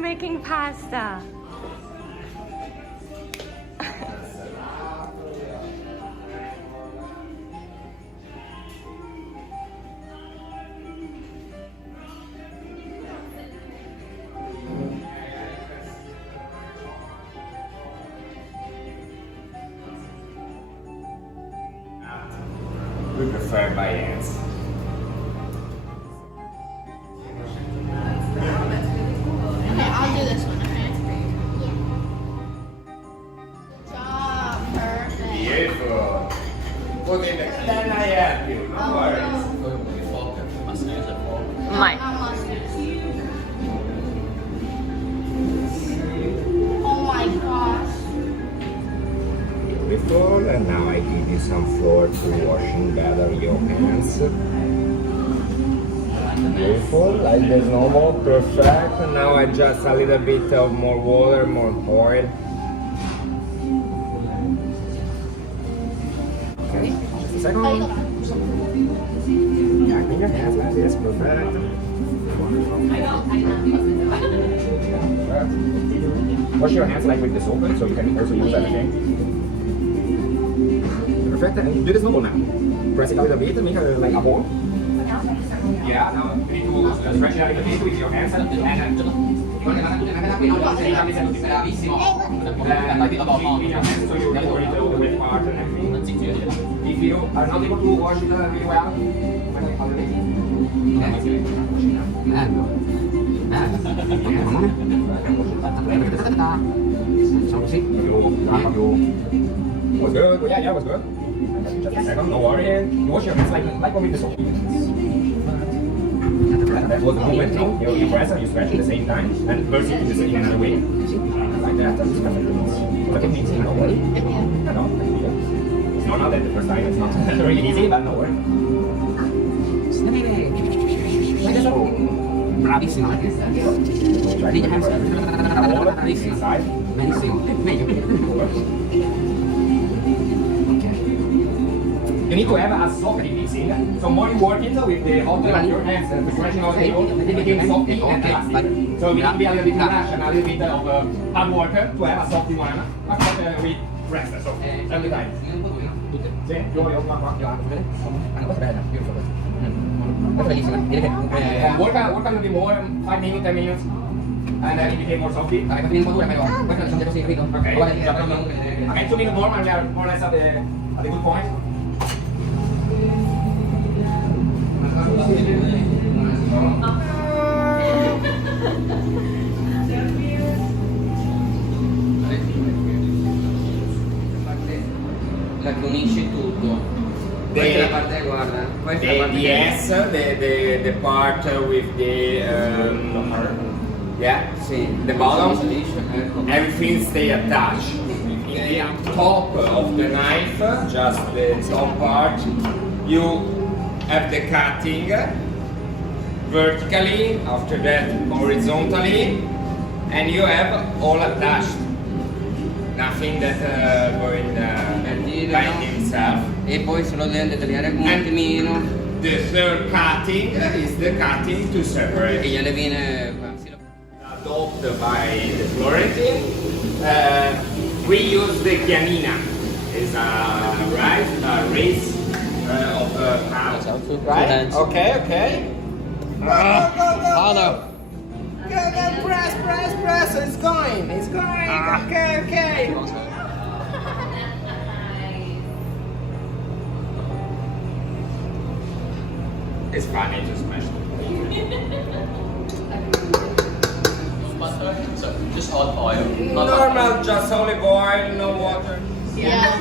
making pasta. We prefer by hands. Okay, I'll do this one, okay? Good job, perfect. Beautiful. Put in the then I help you. No worries. My. Not mustard. Oh my gosh. Beautiful. And now I give you some flour to washing better your hands. Beautiful, like as normal, perfect. And now I just a little bit of more water, more oil. Okay, just a second. Yeah, clean your hands like this, perfect. Wash your hands like with the soap, so you can also use everything. Perfect, and do this noodle now. Press it a little bit, make like a ball. Yeah, now you need to stretch it a little bit with your hands and so you get rid of the wet part and everything. If you are not able to wash it really well, was good. Yeah, was good. Just a second, no worry. You wash your hands like with the soap. That was the movement thing. You press and you stretch at the same time, and burst it in another way. Like that. That's perfect. But it means no worry. No, it's normal that the first time it's not really easy, but no worry. Bravissimo. Lead hands. Bravissimo. You need to have a soft mixing. So more you work it with the hotter of your hands and the stretching of the table, it becomes softy and elastic. So we need to be a little bit relaxed and a little bit of hard work to have a softy one. But we rest, so every time. Sì, io voglio qua. Work a little bit more, 5 minutes, 10 minutes. And then it became more softy. Okay. Okay, 2 minutes more and we are more or less at the good point. La che unisce tutto. Questa è la parte, guarda, questa è la parte Yes, the part with the yeah, sì, the bottom, ecco. everything stay attached. In the top of the knife, just the top part, you have the cutting vertically, after that horizontally, and you have all attached. Nothing that going bind himself. E poi se lo deve tagliare un attimino. The third cutting is the cutting to separate. E gliele viene. Adopted by the Florentine. We use the chianina. It's a rice, of cow. Right? Okay. Oh no! Go, press. It's going. Okay. It's funny to smash So just hot oil. normal, just olive oil, no water. Yeah.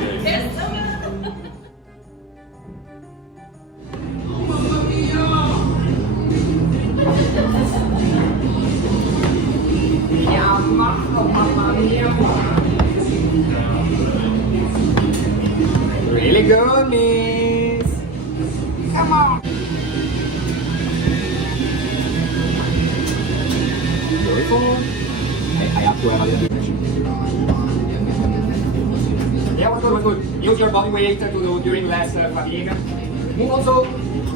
Really good, miss. Come on. Beautiful. I have to have a little bit. Yeah, was good. Use your body weight to do during less fatigue. Move also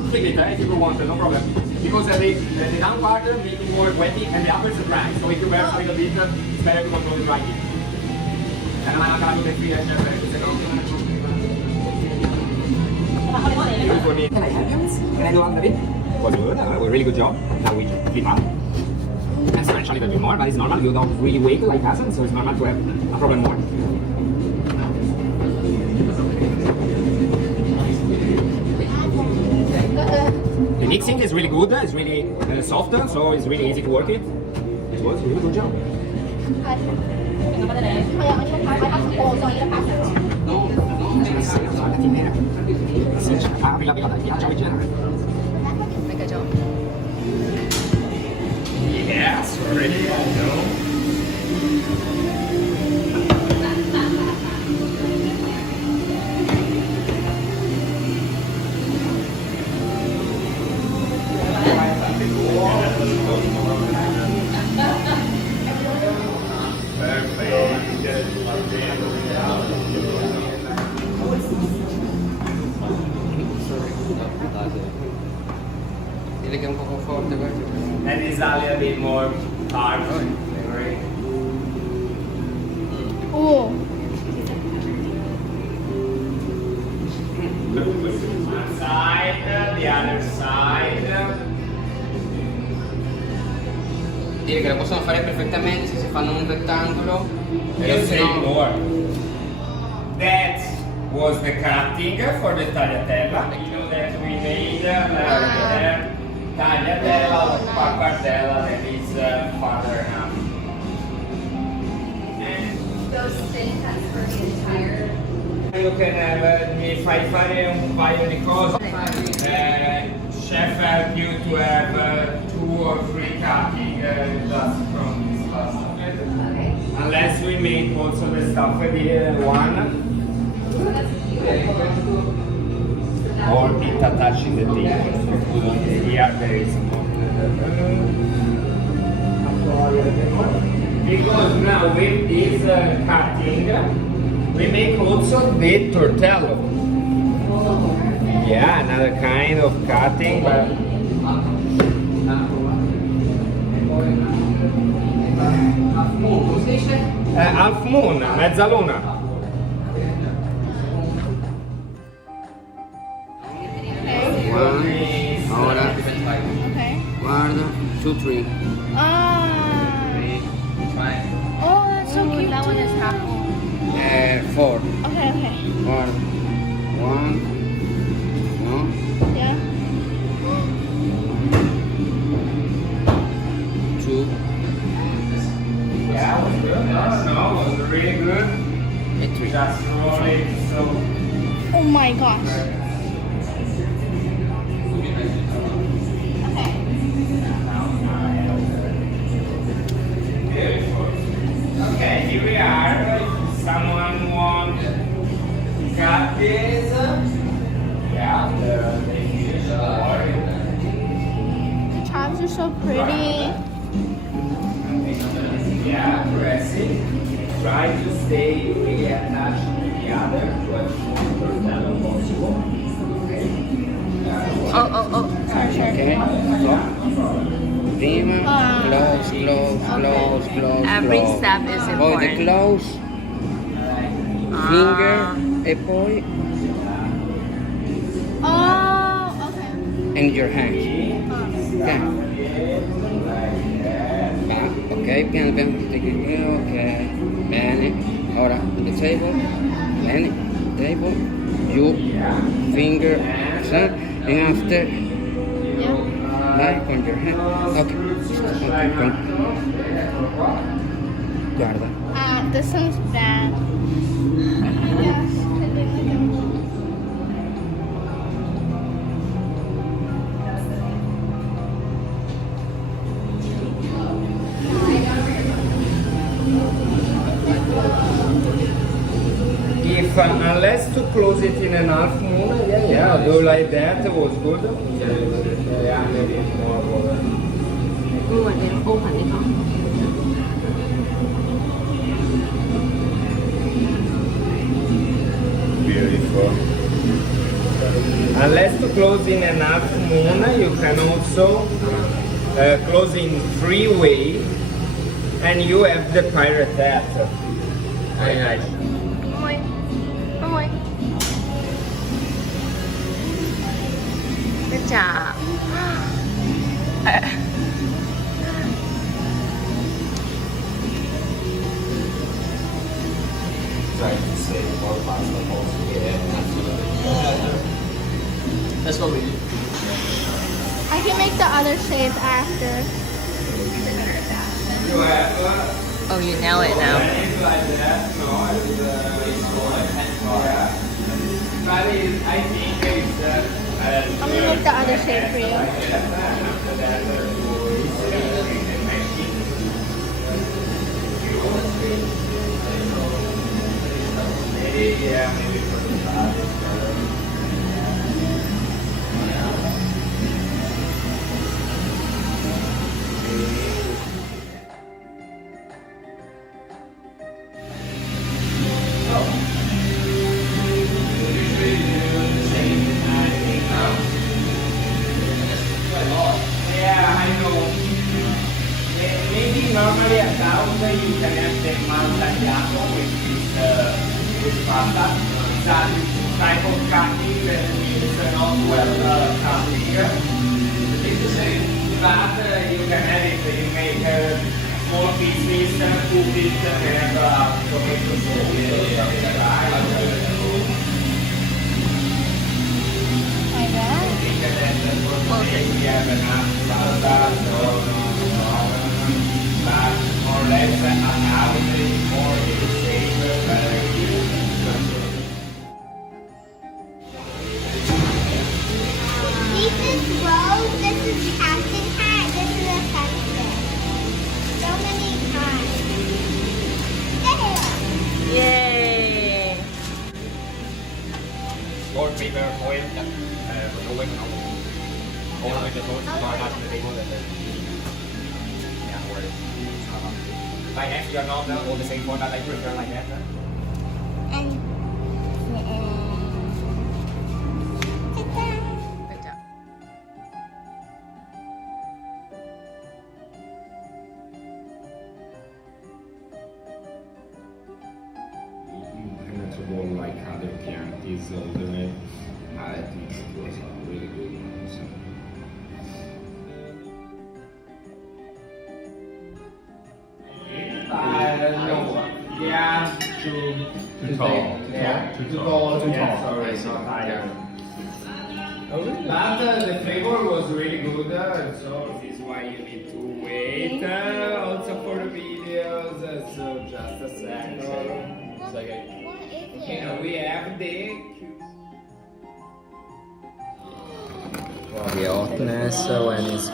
click it if you want, no problem. Because the down part make it more wetty and the upper is dry. So if you wear a little bit, it's better to control the dry heat. And I'm going to free and Can I help you? Can I do under it? Was good, a really good job. Now we flip up. And stretch a little bit more, but it's normal. You don't really wake like us, so it's normal to have a problem more. The mixing is really good, it's really soft, so it's really easy to work it. It was a really good job. Yes, already, I know. Direi che è un poco forte questo. And it's a little bit more hard flavoring. Oh. One side, the other side. Direi che lo possono fare perfettamente se si fanno un rettangolo. You say more. That was the cutting for the tagliatella. You know that we made tagliatella or pappardella that is farther enough. Those thin cuts for the entire. You can have mi fare un paio di cose. Chef help you to have 2 or 3 cutting just from this pasta. Okay. Unless we make also the stuff with the one. Or it attaching the thing. Here there is more. Because now with this cutting, we make also the tortello. Yeah, another kind of cutting, but half moon, mezzaluna. Ora, Okay. guarda, 2, 3. Ah. Oh, that's so cute. That one is half full. 4. Okay, okay. Guarda. 1. No? Yeah. 2. Yeah, it was good. No, it was really good. E 3. Just roll it so. Oh my gosh. Beautiful. Okay, here we are. If someone wants to cut this, yeah, the fish The chives are so pretty. yeah, press it. Try to stay really attached to the other to as tortello possible. Oh. Sure, sure. Ok, prima, close, Every close. step is Poi the important. close, finger e poi Oh, okay. and your hands. Ok. Va, ok, piano piano, ok, bene. Ora, the table, bene, table, you, finger, and after, Yeah. like on your hand. Ok, guarda. This one's bad. Yes. If unless to close it in an half moon, yeah, do like that was good. Yeah, maybe more. เหมือนเป็นโอ่งผัดในกล่อง Beautiful. Unless to close in an half moon, you can also close in 3-way, and you have the pirate hat. Very nice. Amoy. Amoy. Good job. Trying to say more pasta balls. Yeah, absolutely. That's what we do. I can make the other shape after. You have Oh, you know it now. like that, no? But I think it's I'm gonna make the other shape for you. after that, yeah, maybe for the top. Yeah, I know. Maybe normally at house you can have the maltagliato, which is with pasta. It's a type of cutting that means not well cutting. But you can have it, you make small pieces, cook it, and have tomato sauce, something like that. Like that? We have enough salad, but more or less an hour more is safe, better. This is Rose, this is Captain Hat, this is a sunset. So many times. There! Yay! Gold paper oil, no way now. All with the toast, not at the table. Yeah, where by next, you're not all the same format. I prefer like that. And Good job. Impenetrable like other Chiantis, I think it was a really good one. So. Yeah, too tall. Yeah, too tall. Sorry, not higher. But the flavor was really good, so this is why you need to wait also for the videos. So just a second. It's like we have the The hotness when it's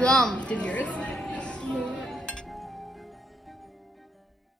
Yum. Did yours?